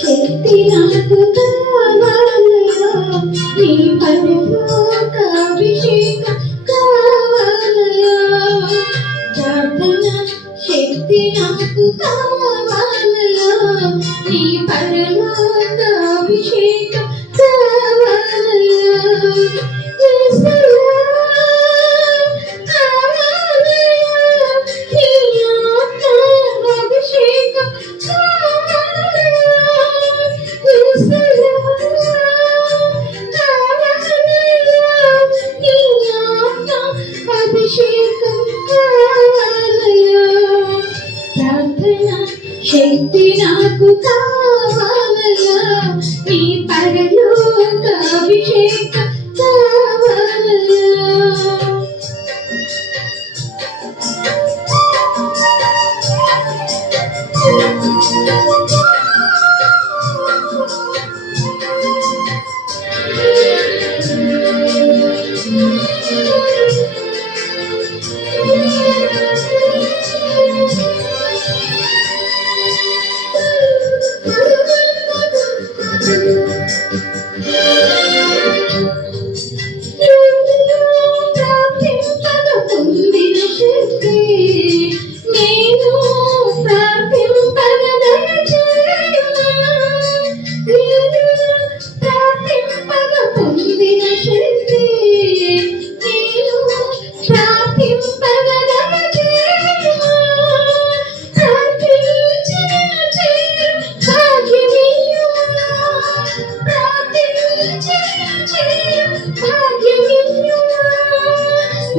శక్తి నాకు కావాలయా, నీ పరలోక అభిషేకం కావాలయా. ప్రార్థన శక్తి నాకు కావాలయా, నీ పరలోక అభిషేకం కావాలయా. శక్తి నాకు కావాలయా, నీ పరలోక అభిషేకం కావాలయా.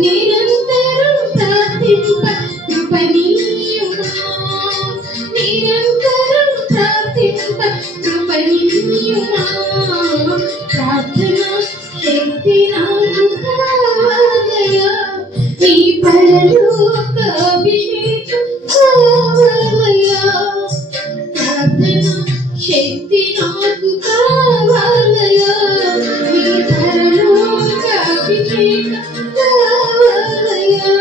నిరంతరం ప్రార్థింప కృపణీయుమా, నిరంతరం ప్రార్థింప కృపణీయుమా. ప్రార్థన శక్తి నాకు కావాలయా, నీ పరలోక అభిషేకం కావాలయా. ప్రార్థన శక్తి నాకు కావాలయా, నీ పరలోక అభిషేకం కావాలయా.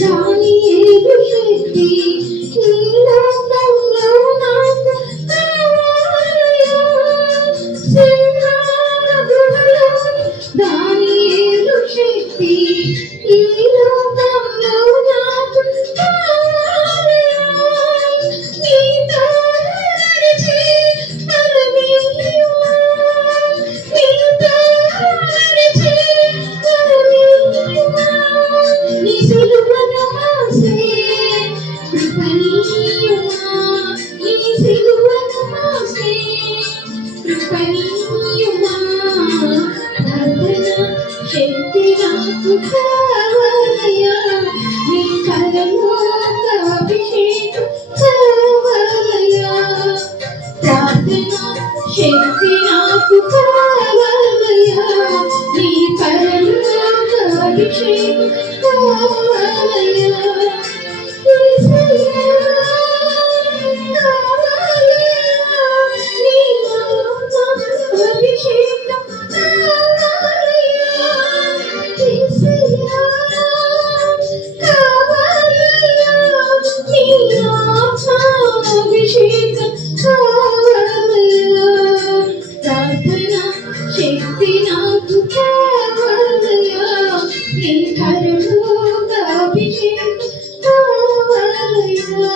దానియేలు శక్తి ఈ లోకంలో నాకు కావాలయా. సింహాల గుహలోని దానియేలు శక్తి ఈ లోకంలో నాకు కావాలయా. నీతో నడిచే బలమీయుమా, నీతో నడిచే బలమీయుమా. నీ సిలువను మోసే కృపణీయుమా, నీ సిలువను మోసే కృపణీయుమా. ప్రార్థన శక్తి నాకు కావాలయా, నీ పరలోక అభిషేకం కావాలయా. ప్రార్థన శక్తి నాకు కావాలయా, నీ పరలోక అభిషేకం కావాలయా. యేసయ్యా కావాలయా, నీ లోక అభిషేకం కావాలయా. యేసయ్యా కావాలయా, నీ లోక అభిషేకం కావాలయా. ప్రార్థన శక్తి నాకు కావాలయా, నీ పరలోక అభిషేకం కావాలయా.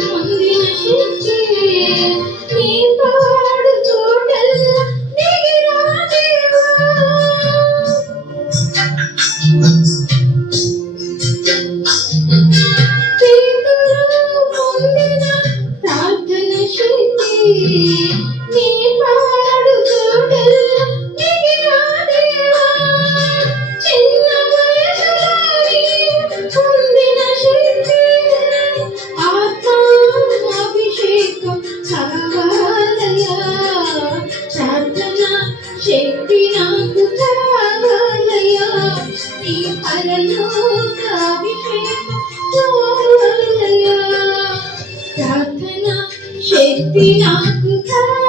పొందిన శక్తి నీ పాడు చోటల్లా దిగిరా దేవా. అభిషేకం కావాలయా ప్రార్థన శక్తి నాకు కావాలయా